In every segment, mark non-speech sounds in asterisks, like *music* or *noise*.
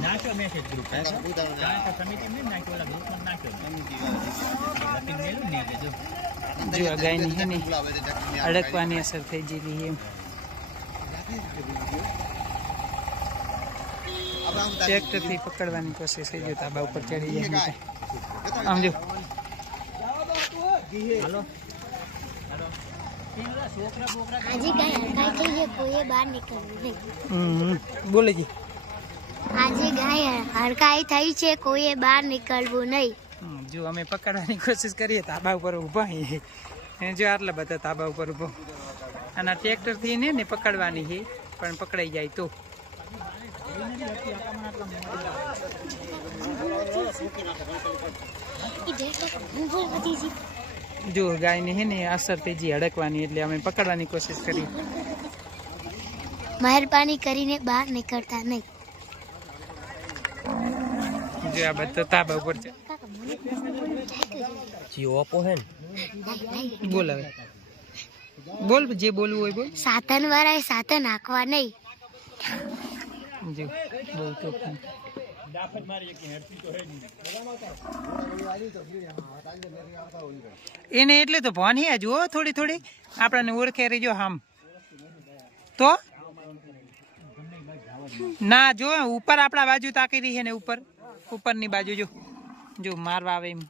નાખ્યો મેસેજ અડકવાની અસર થઈ ગયેલી એમ. ટ્રેક્ટરથી પકડવાની કોશિશ થઈ ગઈ તાબા ઉપર ચડી જાય. આમ જો. હાલો. આજે ગાય હડકાઈ થઈ છે કોઈએ બહાર નીકળવું નહીં બોલે જી. આજે ગાય હડકાઈ થઈ છે કોઈએ બહાર નીકળવું નહીં. જો અમે પકડવાની કોશિશ કરીએ તાબા ઉપર ઊભા જો આટલા બધા તાબા ઉપર ઊભો. અને ટ્રેક્ટરથી ને ને પકડવાની છે પણ પકડાઈ જાય તો. ઈ દેખ બોલ હતી જી. ગાયને હે ને અસર થઈ જઈ અડકવાની એટલે અમે પકડવાની કોશિશ કરી. મહેરબાની કરીને બહાર નીકળતા નહીં. જો આ બધા તાબા ઉપર છે. જીઓ તો ઓપો હે. બોલ હવે. બોલ જે બોલવું હોય બોલ. સાતન વાળા એ સાધન હાંકવા નહીં. જો બોલ તો પણ. એને એટલે તો ભણ્યા જુઓ થોડી થોડી. આપણને ઓળખે રહી જો આમ તો? ના જો ઉપર આપણા બાજુ તાકી રહી છે ને ઉપર. ઉપરની બાજુ જો. જો મારવા આવે એમ.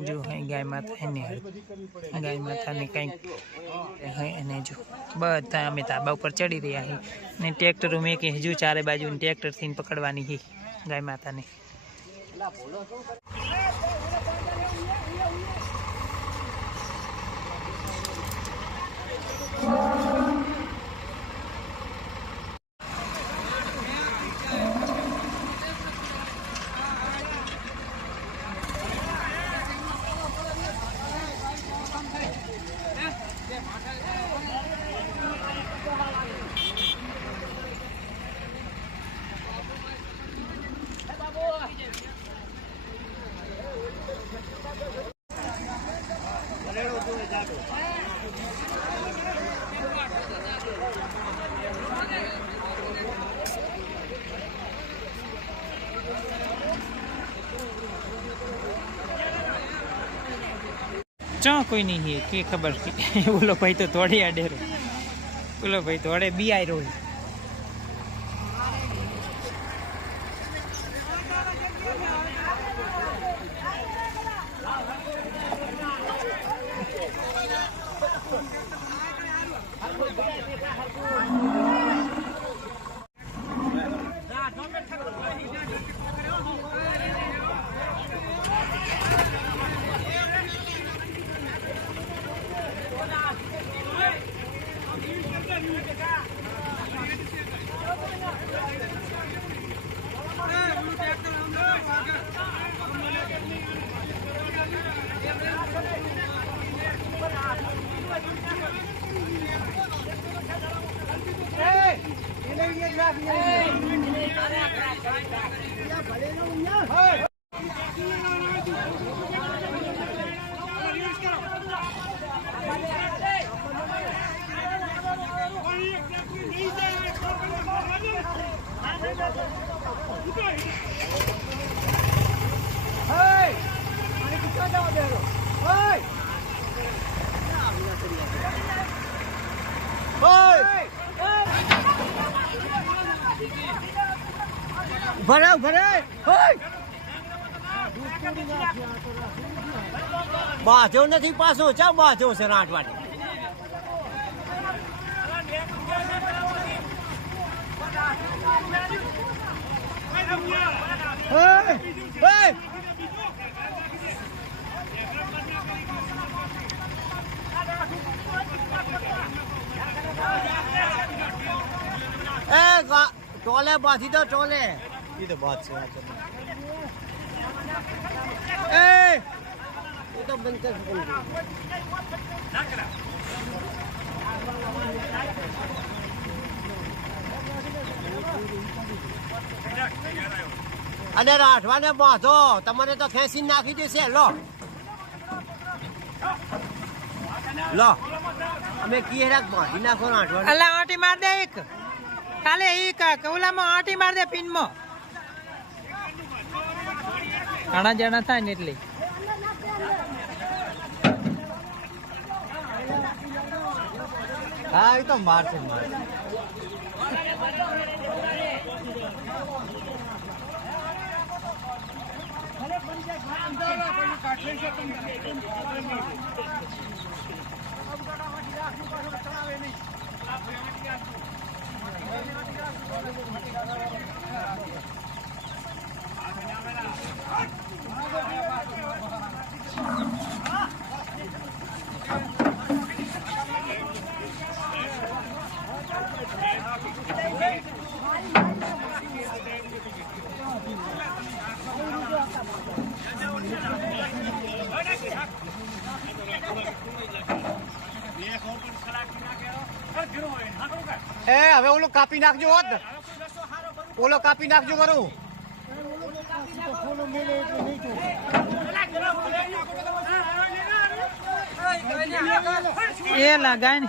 જો, અહીં ગાય માતા એને ગાય માતાને કંઈક હે એને જો, બધા અમે તાબા ઉપર ચડી રહ્યા છીએ. ને ટ્રેક્ટર મેં કે હજુ ચારે બાજુ ટ્રેક્ટરથી પકડવાની છે ગાય માતાને ચો કોઈ નહીં કે ખબર *laughs* ઓલો ભાઈ તો દોડી આડેરો ઓલો ભાઈ દોડે બી આઈ રહ્યો ભરે ભરે બાજો નથી પાછો ચા બાજો છે! Hey! એ ટોલે બાંધી દો ટોલે એ તો વાત છે એ એ! તો બંધ કર અને રાઠવાને બાંધો. તમને તો ખેંચી નાખી દેશે લો. લો. અમે કીએ રાખ બાંધી નાખો રાઠવા અલા આટી માર દે એક. કાલે ઈ કઉલામાં આટી માર દે પિનમાં ઘણા જણા થાય ને એટલે. હા એ તો મારશે મારશે એ હવે ઓલું કાપી નાખજો હોત ને. ઓલો કાપી નાખજો કરું એ લગાય ને.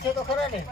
છે તો ખરા ને.